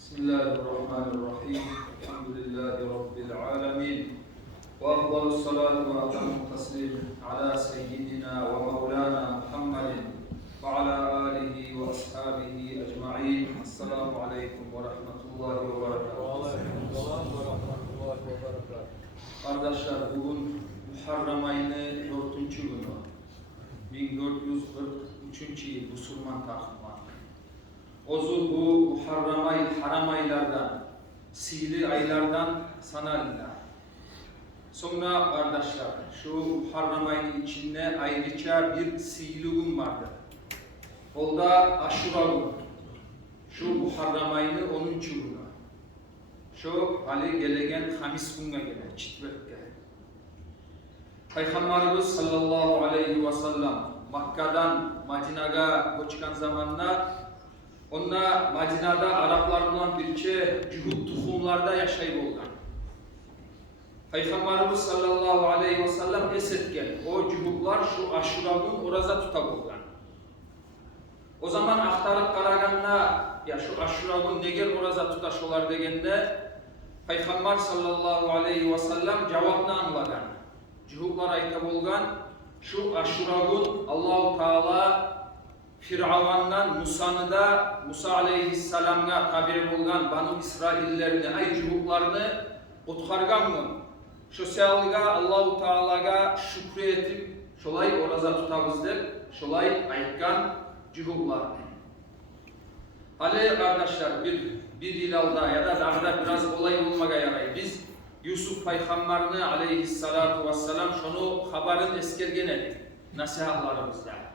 Bismillahirrahmanirrahim. Elhamdülillahi Rabbil alemin. Ve afdalus salatu ve atamut taslim ala seyyidina ve mevlana Muhammedin ve ala alihi ve ashabihi ecma'in. Esselamu aleyküm ve rahmetullahi ve berekatuhu. Kardeşler, bugün Muharrem ayının 4. günü. 1443 yıl Müslüman takvimi. Ozu bu Muharrem ay, haram aylardan, sihirli aylardan sanarlar. Sonra kardeşler, şu Muharrem ayının içinde ayrıca bir sihirli gün vardır. O da Aşura günü. Şu Muharrem ayının 10. günü. Şu hali gelegen Hamis gününe gelen, çitvetke. Peygamberimiz sallallahu aleyhi ve sellem Makka'dan Madina'ya göçken zamanla onda Madina'da Araplardan birçe cühud tohumlarda yaşayıp olgan. Peygamberimiz sallallahu aleyhi ve sellem esetken o cühudlar şu Aşura'nın oraza tutab olgan. O zaman aktarıp karaganla ya şu Aşura'nın neger oraza tutaşolar degende Peygamber sallallahu aleyhi ve sellem cevabını anlagan. Cühudlar aytab olgan şu Aşura'nın Allah-u Teala Firavundan Musa aleyhisselam'a tabi olgan Banu İsraillerini, ay cühudlarını kutkargan mı? Şu seyalga Allah-u Teala'ga şükür etip şolay oraza tutabız dep, şolay aytkan cühudlarını. Hali kardeşler bir yıl alda ya da dağda biraz olay olmaga yaray. Biz Yusuf Peygamberini aleyhissalatu vesselam şunu haberin eskergen edik nasihatlarımızda.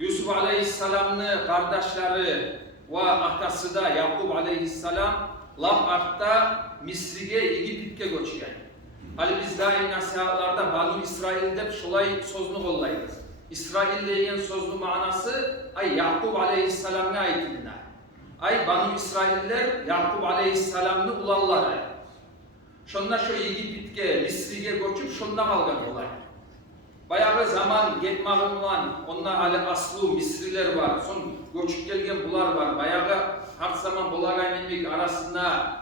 Yusuf aleyhisselam'ın kardeşleri ve atası da Yakub aleyhisselam laf artta Misri'ye Egipt'e göçüyen. Hali biz daim nasihatlarda Banu İsrail'de şolay sözünü kollayız. İsrail deyen sözlü manası ay Yakub aleyhisselam'a aitinde. Ay Banu İsrailler Yakub aleyhisselam'ın ulalları. Şonda şu Egipt'e Misri'ye göçüp şonda kalgan olay. Bayağı zaman getmağınlan, onlar hali aslı Misriler var, son göçüp gelgen bular var. Bayağı her zaman bolagaymenlik arasında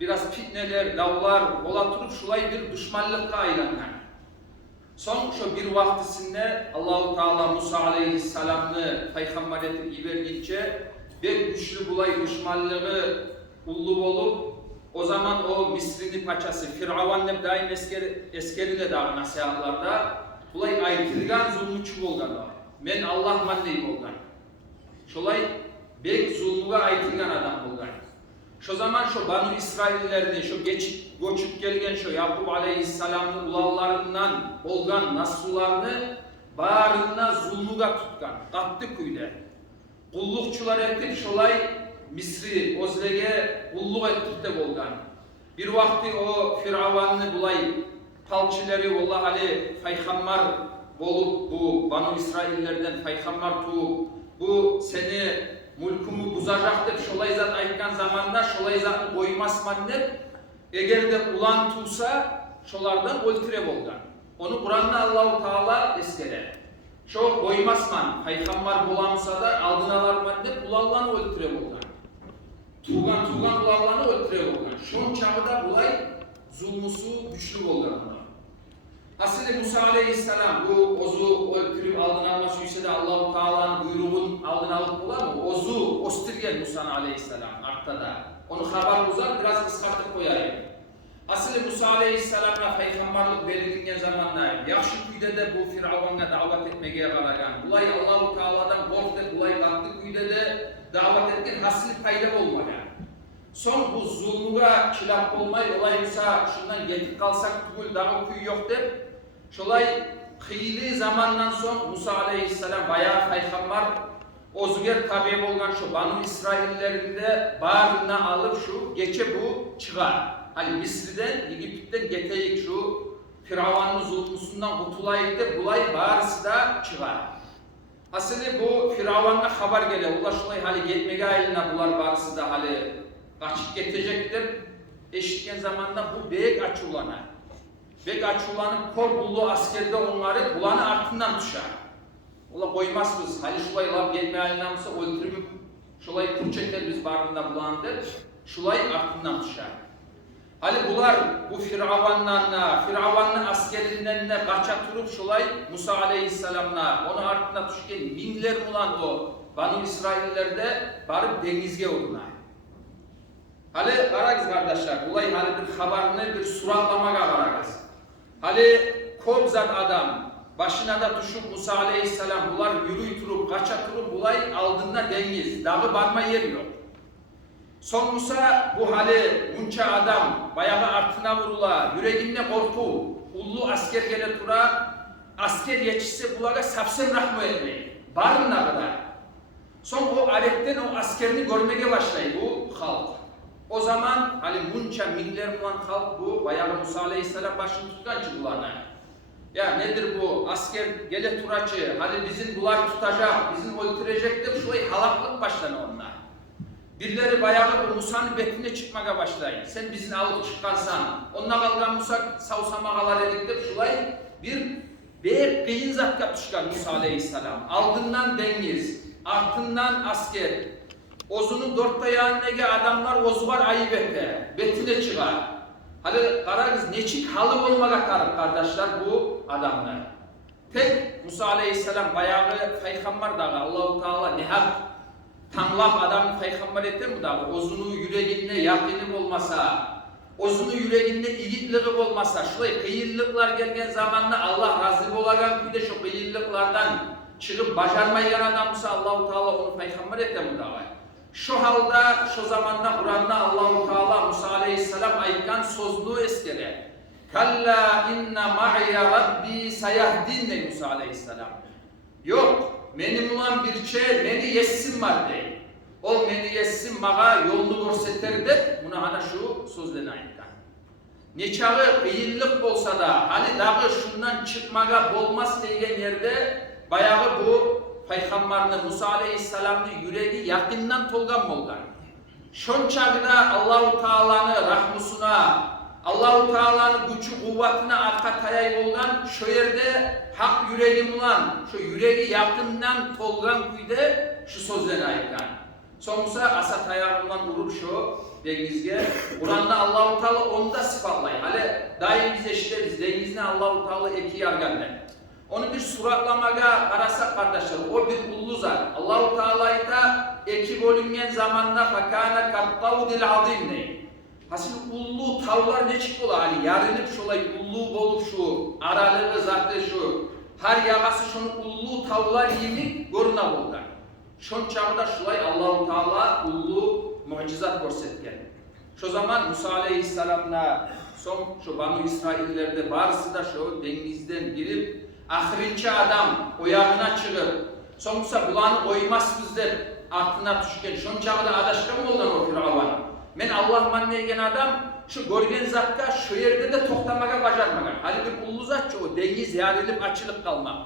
biraz fitneler, davlar ola turup şulay bir düşmanlıkka aylanan. Son şu bir vaktisinde Allah-u Teala Musa aleyhisselam'ını peygamber etip ibergince ve güçlü bulay düşmanlığı ullu olup o zaman o Misri'nin paçası Firavun'un daim eskeriyle dağı nasihatlarda Şolay aytılgan zulmüçü bolgan var. Men Allah mandey bolgan. Şolay bek zulmuga aytılgan adam bolgan. Şu zaman şu Banu İsraillerini, şu göçüp gelgen şu Yakub aleyhisselam'ın ulallarından bolgan nasrularını bağrına zulmuga tutkan, katlı kuyda. Kullukçular etip şolay Misri, Ozlege kulluk etip de bolgan. Bir vakti o Firavun'u bulay Talçileri vallahi ali peygamber bolup bu Banu İsraillerden peygamber tuğup bu seni mülkümü bozacak dep şolay zat aytkan zamanda şolay zatı koymasman dep eğer de ulan tuğsa şolardan öldüre bolgan. Onu Kur'an'da Allah-u Teala eskere. Şu koymasman peygamber bolamsa da aldına alarman dep ulallarını öldüre bolgan. Tuğgan ulallarını öldüre bolgan. Şun çağıda bulay zulmusu güçlü bolgan. Aslında Musa aleyhisselam bu ozu öldürüp aldın alması ise de Allah-u Teala'nın buyruğun aldın alıp olan mı? Ozu ostirgen Musa aleyhisselam arkada. Onu haber uzak biraz ıskartıp koyayım. Aslında Musa aleyhisselam'a peygamberlik belirlenen zamanlar yakşı küyde de bu Firavun'a davet etmeye karagan. Bulay Allah-u Teala'dan korktu, bulay katlı küyde de davet etken hasili payda olmayan. Son bu zulmuğa kilap olmay olaysa şundan yetip kalsak tugul dağı kuyu yok dep şolay kıyılı zamandan son Musa aleyhisselam bayağı peygamber ozuger tabi olgan şu Banu İsraillerinde bağrına alıp şu geçe bu çığa. Hani Misri'den, Egipt'ten geteyik şu Firavun'un zulmusundan kutulayık de bulay bağrısı da çığa. Aslında bu Firavun'a haber gele. Ula şolay hali getmege eline bular bağrısı da hali açık getirecektir. Eşitken zamanda bu bek açulana. Bek açulanın kor bulduğu askerde onları bulanı altından düşer. Ola koymazsınız. Hali şulay laf gelme haline olsa öldürümü şolay pul çeker barında bulandır, şolay artından düşer. Hali bular bu Firavun'un askerinden kaça turup şolay Musa aleyhisselamla onu artına düşken binler bulan o Banu İsraillerde barıp denizge uğruna. Hali karagız kardeşler, bulay hali bir haberini bir suratlamaga karagız. Hali kolzat adam, başına da düşüp Musa aleyhisselam bular yürüy turup, kaça turup bulay aldığında deniz, dağı barma yeri yok. Son Musa bu hali bunca adam, bayağı artına vurula, yüreğinde korku, ullu asker gele tura, asker yetişse bulaga sapsın rahmu etmeyin. Barına kadar. Son o aletten o askerini görmeye başlayı bu halk. O zaman hani bunca minler bulan halk bu bayağı Musa aleyhisselam başını tutkan çıkılana. Ya nedir bu asker gele turacı, hani bizim bular tutacak, bizim öldürecektir, şurayı halaklık başlanı onlar. Birileri bayağı bu Musa'nın betine çıkmaya başlayın. Sen bizini alıp çıkarsan, onunla kalkan Musa savsamağalar ediktir, şurayı bir büyük kıyın zatka çıkar Musa aleyhisselam. Aldığından deniz, artından asker. Ozunun dört ayağındaki adamlar ozu var ayıp ete, betine çıkar. Hadi karagız neçik halı olmaya karıp kardeşler bu adamlar. Tek Musa aleyhisselam bayağı peygamber dağı Allah-u Teala ne hak tanlap adam peygamber etti mi dağı ozunu yüreğinde yakınlık olmasa, ozunu yüreğinde iyitliği olmasa, şuraya kıyırlıklar gelgen zamanla Allah razı olarak bir de şu kıyırlıklardan çıkıp başarmayan adam Musa Allah-u Teala onu peygamber etti mi dağı. Şu halda, şu zamanda Kur'an'da Allah-u Teala Musa aleyhisselam ayıkan sözlüğü eskere. Kalla inna ma'iya rabbi sayahdin de Musa aleyhisselam. Yok, benim olan bir şey, beni yessin var değil. O beni yessin mağa yolunu görsetter de, buna hani şu sözlerini ayıkan. Neçağı kıyırlık olsa da, hani dağı şundan çıkmaga bolmaz degen yerde, bayağı bu Peygamberine Musa aleyhisselam'ın yüreği yakından tolgan bolgan. Şon çağda Allah-u Teala'nın rahmusuna, Allah-u Teala'nın gücü kuvvetine arka tayay bolgan, şu yerde hak yüreğim olan, şu yüreği yakından tolgan kuyde şu sözlerine ayıkan. Son Musa asat ayağından vurur şu denizge. Kur'an'da Allah-u Teala onu da sıfatlayın. Hale daim bize işleriz, denizine Allah-u Teala eki yarganlar. Onu bir suratlamaya arasak kardeşler, o bir ullu zat. Allah-u Teala'yı da eki bölüngen zamanla fakâne kattavdil azim ney. Hasil ullu tavlar ne çıkıyor hani yarınıp şolay ullu bolup şu aralığı zatı şu her yağası şunu ullu tavlar yiyip görüne bolgan. Şon çağda şolay Allah-u Teala ullu mucizat görsetken. Şu zaman Musa aleyhisselam'la son şu Banu İsraillerde barısı da şu denizden girip ahirinci adam oyağına çıkıp son Musa bulanı oymaz bizler aklına düşken şon çağda adaşkan mı olan o Firavun'a? Men Allah manneygen adam şu görgen zatta şu yerde de toktamaga bacarmaga. Hali bir ullu zatçı o deniz yarilip açılıp kalmak.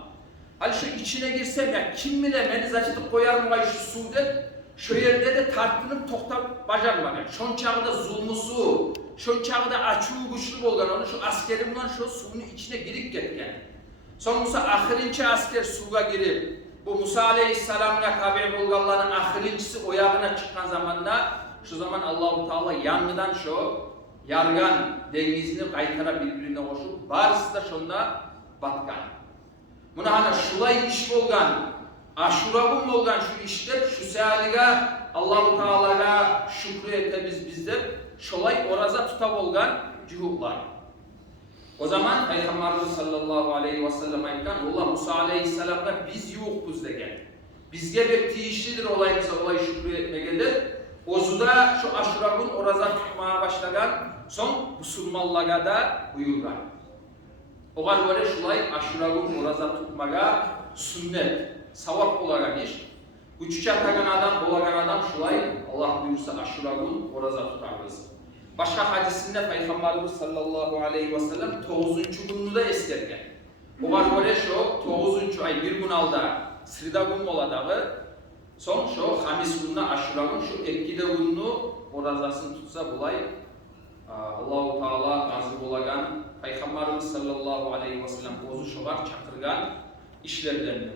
Hali şu içine girsem ya kim bile beni zaçılıp koyar mı şu suda şu yerde de tartınıp toktap bacarmaga. Şon çağda zulmusu, şon çağda açığı güçlü bolgan onu şu askerim olan şu suyun içine girip getken. Son Musa ahirinci asker suga girip bu Musa aleyhisselam'la tabi bolganların ahirincisi oyağına çıkan zamanda şu zaman Allah-u Teala yanından şu yargan denizini kaytara birbirine koşup barısı da şunda batkan. Buna hani şulay iş bolgan, aşurabun bolgan şu işler şu sealiga Allah-u Teala'ya şükrü etemiz bizler şulay oraza tuta bolgan cühuklar. O zaman Peygamberimiz sallallahu aleyhi ve sellem aytkan Allah Musa aleyhisselam'da biz yokuz degen. Bizge bir tiyişlidir olayımıza olay şükrü etmegedir. Ozuda şu aşurabın oraza tutmaya başlagan son Müslümanlığa da buyurgan. Oğan böyle şulay aşurabın oraza tutmaga sünnet, savap olarak iş. Üçüçe atagan adam, olagan adam şulay Allah buyursa aşurabın oraza tutarız. Başka hadisinde Peygamberimiz sallallahu aleyhi ve sellem 9. gününü de eskerken. O var böyle şu 9. ay bir gün alda Sırda gün oladağı son şu Hamis gününe Aşura gün şu Ekkide gününü orazasını tutsa bulay Allah-u Teala razı bolagan Peygamberimiz sallallahu aleyhi ve sellem bozu şoğar çakırgan işlerden.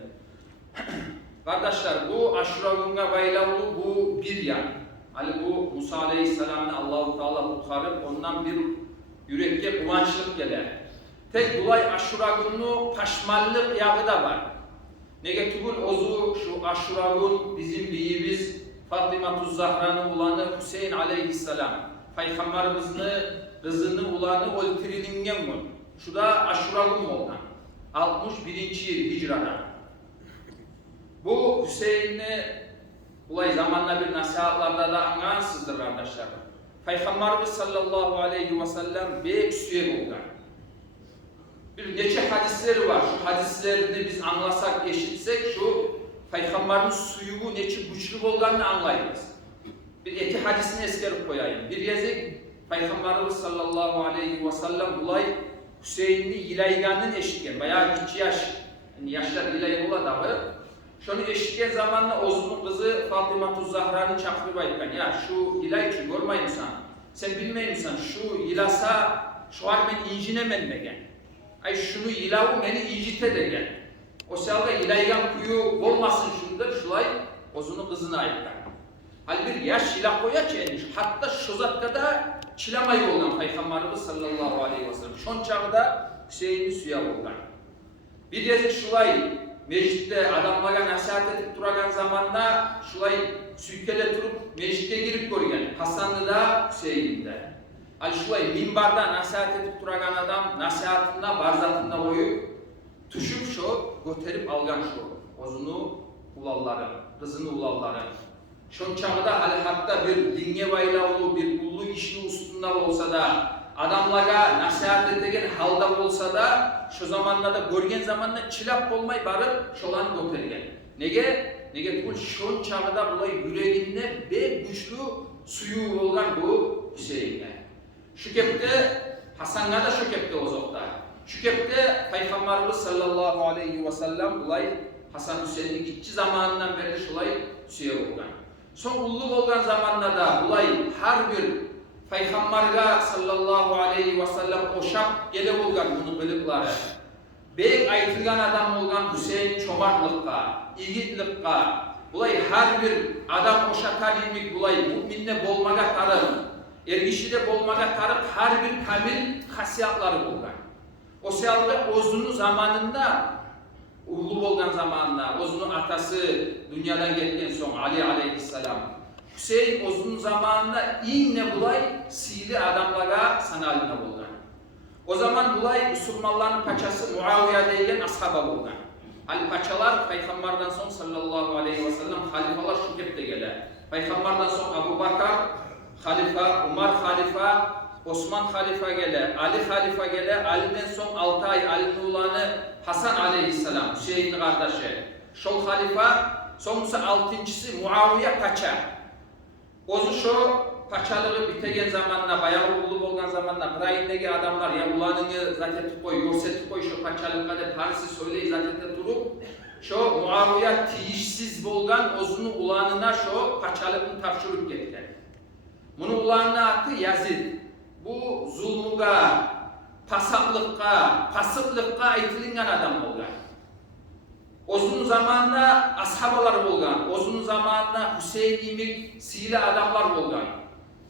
Kardeşler, bu Aşura gününe bayramı bu bir yan. Hani bu Musa Aleyhisselam'ı Allah-u Teala kurtarıp ondan bir yürekte kıvançlık gelir. Tek bulay Aşura günü paşmallık yağı da var. Negetugul ozu şu Aşura gün bizim biyimiz Fatıma-tuz Zahra'nın ulanı Hüseyin Aleyhisselam. Peygamberimizin kızını ulanı öldürülingen gün. Şu da Aşura gün oldu. 61. yıl Hicra'da. Bu Hüseyin'i bulay zamanla bir nasihatlarda da anlansızdır kardeşler. Peygamberimiz sallallahu aleyhi ve sellem büyük süyer oldu. Bir neçe hadisleri var. Şu hadislerini biz anlasak, eşitsek şu Peygamberimiz suyu neçe güçlü olduğunu anlayırız. Bir iki hadisini eskerip koyayım. Bir yazık Peygamberimiz sallallahu aleyhi ve sellem bulay Hüseyin'i yilayganın eşitken, bayağı küçük yani yaşlar yilay ola dağı. Şunu eşitken zamanla Ozun'un kızı Fatıma-tuz Zahra'nın çakırıp aytkan. Ya şu yilay için görmeyin sen bilmeyin şu yilasa şu an ben incinemen degen. Ay şunu yilavu beni incite degen. O sırada yilaygan kuyu olmasın şundur şulay Ozun'un kızına aytkan. Hal bir yaş yila koya çenmiş. Hatta şu zatkada çilamayı olan Peygamberimiz sallallahu aleyhi ve sellem. Şon çağda Hüseyin'i suya olgan. Bir yazık şulay meclitte adamlara nasihat edip duragan zamanda şulay süykele turup meclitte girip görgen. Hasan'ı da Hüseyin'de. Al şulay minbarda nasihat edip duragan adam nasihatında barzatında koyup tuşup şu göterip algan şu ozunu ulalları, kızını ulalları. Şon çağda hali hatta bir dinge baylağı bir kullu işini üstünde olsa da adamlara nasihat edilen halda olsa da şu zamanlarda görgen zamanla çilap olmay barıp şolanı götergen. Nege bu şon çağda bulay yüreğinde be güçlü suyu olan bu Hüseyin'e. Şu kepte Hasan'a da şu kepte ozokta. Şu kepte Peygamberimiz sallallahu aleyhi ve sellem bulay Hasan Hüseyin'in gitçi zamanından beri şolay suya olgan. Son ulluk olgan zamanda da bulay her bir Peygamberga sallallahu aleyhi ve sellem oşap gele olgan bunu kılıkları. Beyik aytılgan adam olgan Hüseyin çomarlıkka, igitlikka, bulay her bir adam oşatar ilmik bulay müminne bolmaga tarım, ergişide bolmaga tarıp her bir kamil hasiyatları olgan. O seyalda Ozun'un zamanında ulluk olgan zamanında Ozun'un atası dünyadan gitken son Ali aleyhisselam Hüseyin Ozun'un zamanında inne bulay sili adamlara sanalına bulgan. O zaman bulay Müslümanların paçası Muaviye deyilen ashaba bulgan. Al paçalar Peygamberden son sallallahu aleyhi ve sellem halifalar şu kepte gele. Peygamberden son Abu Bakar halifa, Umar halifa, Osman halifa gele, Ali halifa gele, Ali'den son 6 ay Ali'nin ulanı Hasan aleyhisselam, Hüseyin'in kardeşi. Şol halifa, sonuncusu 6.'sı Muaviye paça. Ozu şu paçalığı bitegen zamanla, bayağı ulluk olgan zamanla, Kırayindeki adamlar ya ulanını zaten koy, yorseti koy şu paçalıkta da Paris'i söyleyi zaten durup, şu Muaviye tiyişsiz bolgan ozunu ulanına şu paçalığını tavşırıp gitti. Bunu ulanına attı Yazid. Bu zulmuga, pasaklıkka, pasıklıkka aytilingan adam bolgan. Ozun zamanında ashabalar bolgan, ozun zamanında Hüseyin imik sile adamlar bolgan.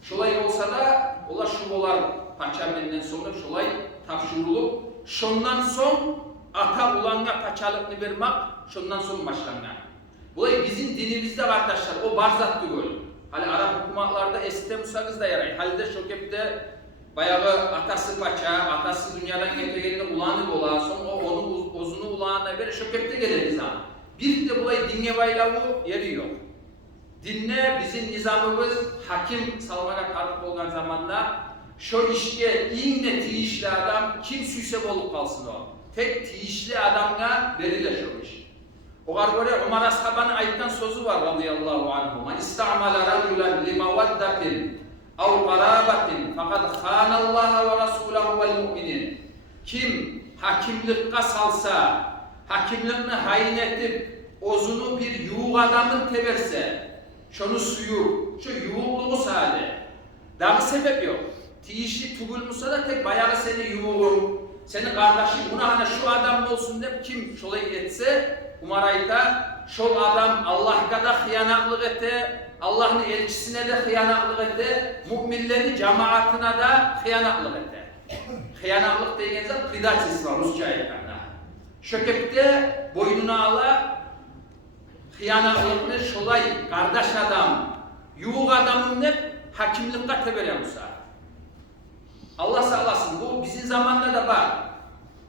Şolay olsa da ola şu bolar paçamenden sonra şolay tavşırılıp, şondan son ata ulanga paçalıkını vermek, şondan son başlangan. Bulay bizim dinimizde kardeşler, o barzat değil. Hali Arap hükümatlarda eskide musagız da yaray. Halde şokepte bayağı atası paça, atası dünyadan getirgenine ulanı ola, son o onun ozunu ulağına böyle şokepte gelir nizam. Bir de bulay dinle baylağı yeri yok. Dinle bizim nizamımız hakim salmana karşı olan zamanda şu işe inne tiyişli adam kim süse bolup kalsın o. Tek tiyişli adamga verilir şu iş. O kadar Ömer ashabının ayetten sözü var radıyallahu anhu. Man istamala rajulan limavaddatin ev qarabatin fakat khanallaha ve rasulahu vel mu'minin. Kim hakimlikka salsa, hakimliğini hain edip ozunu bir yuğ adamın teberse, şunu suyu, şu yuğluğu sade. Daha bir sebep yok. Tiyişi tugulmuşsa da tek bayağı seni yuğum, senin kardeşin buna hani şu adam olsun deyip kim şolayı etse Umar ayta şol adam Allah'a da hıyanatlık ete, Allah'ın elçisine de hıyanatlık ete, müminlerin cemaatine de hıyanatlık ete. Hıyanatlık deyince предательство Rusça ayetinde. Şökepte boynuna ala hıyanatlıkını şolay kardeş adam, yuğuk adamın hep hakimlikte tebelemusa. Allah sağlasın, bu bizim zamanda da var.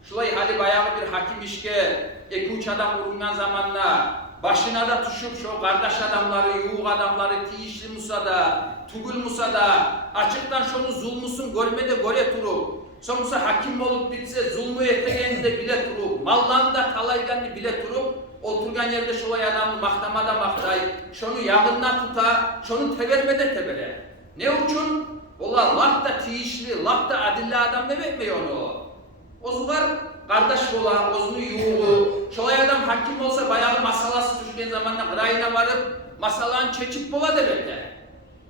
Şolay hadi bayağı bir hakim işke, iki adam vurulgan zamanla başına da tuşup şu kardeş adamları, yuğuk adamları tiyişli musa da, tugul musa da açıktan şunu zulmusun görmede göre turup sonuçta hakim olup bitse zulmü etegeninde bile turup mallarını da talayganını bile turup oturgan yerde şolay adamı mahtamada mahtay şunu yağından tuta, şunu tebermede tebere. Ne için? Ola laf da tiyişli, laf da adilli adam ne bekliyor onu? O var kardeş ola, ozunu yuğu, şolay adam hakim olsa bayağı masalası düşken zamanla kırayına varıp masalan çeçip bola demekler.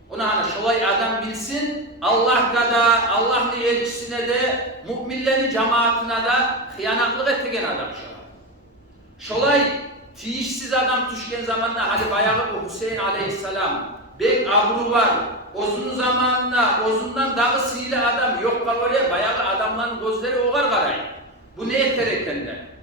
Ona hani şolay adam bilsin, Allah'a da, Allah'ın elçisine de, müminlerin cemaatine de hıyanatlık ettigen adam şolay. Şolay tiyişsiz adam düşken zamanla hadi bayağı bu Hüseyin aleyhisselam, bek abru var, ozun zamanına, ozundan dağı sihirli adam yok oraya bayağı adamların gözleri oğar karay. Bu ne etterekenden?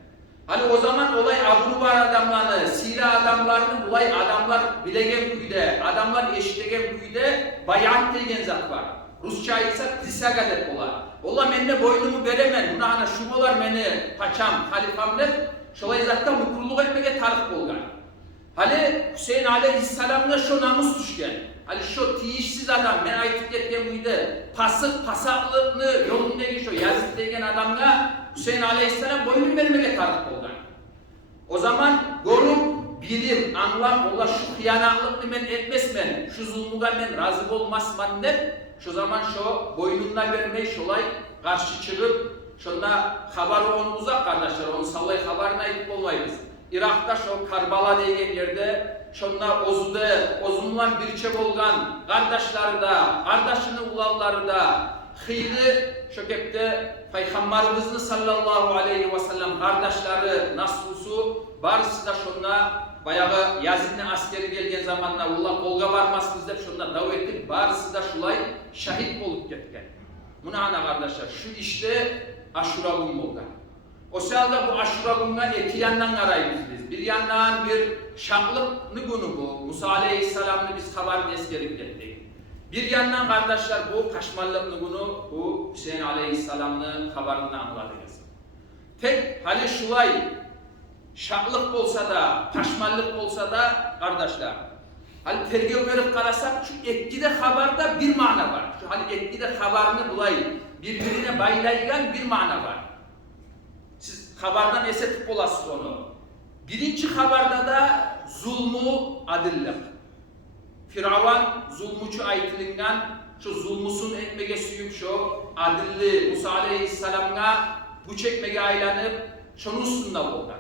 Hani o zaman olay abru var adamlarını, sihirli adamlarını olay adamlar bilegen kuyde, adamlar eşitegen kuyde bayan degen zat var. Rusça aytsa tisagat olar. Ola menne boynumu beremen, buna ana şubolar meni paçam, halifamlet, şolay zatta mukurluk etmege tarif bolgan. Hani Hüseyin aleyhisselam'la şu namus düşken. Hani şu tiyişsiz adam, ben aytıp ketken buydu, pasaklığını yolundaki şu yazıp degen adamla Hüseyin aleyhisselam boynun vermege tarif bolgan. O zaman görüp, bilip, anlam, ola şu hıyanatlıkını men etmesmen, şu zulmuga men razı olmasman dep, şu zaman şu boynundan vermeyi şolay karşı çıkıp, şunda habarı onu uzak kardeşler, onu sallay habarını ayıp olmayız. Irak'ta şu Karbala degen yerde, şunda ozunlan birçe bolgan kardeşleri da, kardeşini ulalları da, hıylı şökepte Peygamberimizni sallallahu aleyhi ve sellem kardeşleri naslusu barısı da şunda bayağı Yazid'in askeri gelgen zamanla Allah kolga varmazsınız dep şunda davetip barısı da şulay şahit bolup ketken. Buna ana kardeşler şu işte Aşura gün bolgan. O sırada bu Aşura gününe iki yandan arayız biz. Bir yandan bir şaklık günü bu. Musa aleyhisselam'ını biz haber eskerip gettik. Bir yandan kardeşler bu kaşmallık günü bu Hüseyin aleyhisselam'ın haberini anladınız. Tek hali şulay şaklık olsa da, kaşmallık olsa da kardeşler hali tergöv verip karasak şu etkide haberde bir mana var. Şu hali etkide haberini bulay birbirine baylaygan bir mana var. Siz haberden esetip olasınız onu. Birinci haberde da zulmu adillik. Firavun zulmuçu aytilingan şu zulmusun etmege suyup şu adilli Musa aleyhisselam'a bu çekmege aylanıp şunun üstünde bolgan.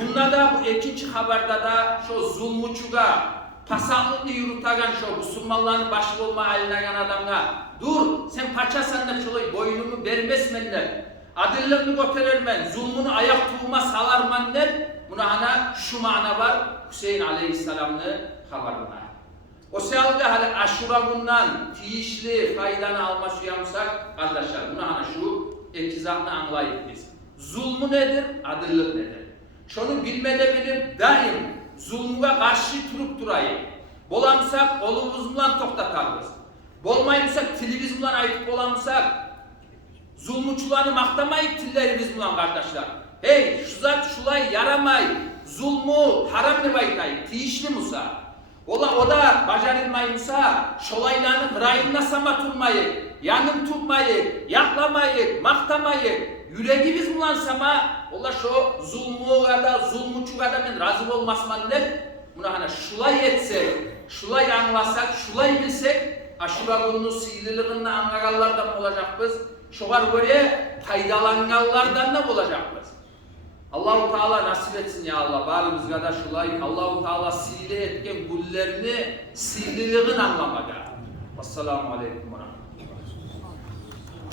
Bunda da bu ikinci haberde da şu zulmuçuga pasaklıklı yürütagan şu Müslümanların başı olma aylagan adamga dur sen paçasan da şolay boynumu vermesmenler adillikini götürürmen zulmunu ayak tuğuma salarman der buna ana şu mana var Hüseyin aleyhisselam'ın haberine. O seyalde hali Aşura bundan tiyişli faydanı alma suyamsak kardeşler buna hani şu ekizatını anlayıp biz. Zulmü nedir? Adillik nedir? Şunu bilmede bilip daim zulmüne karşı durup durayım. Bolamsak olumuzundan toktatarız. Bolmayımsak tilibizimden ayıp bolamsak zulmuçularını maktamayıp tillerimiz bulan kardeşler. Hey şu zat şulay yaramay zulmü haram ne baytay tiyişli Musa. O da bacarılmayımsa şolaylarını kırayında sama tutmayı, yanım tutmayı, yaklamayı, maktamayı, yüreğimiz bulansama, ola şu zulmuğa da, zulmuçuğa da men razı olmasman der. Buna hani şulay etsek, şulay anlasak, şulay bilsek, Aşura gününün sihirliliğini anlayanlardan olacakız. Şolar böyle faydalananlardan da olacakız. Allah-u Teala nasip etsin ya Allah. Barımızga da şulay Allah-u Teala sihirli etken güllerini sihirliliğini anlamaga. Vesselamu aleyküm ve rahmetullah.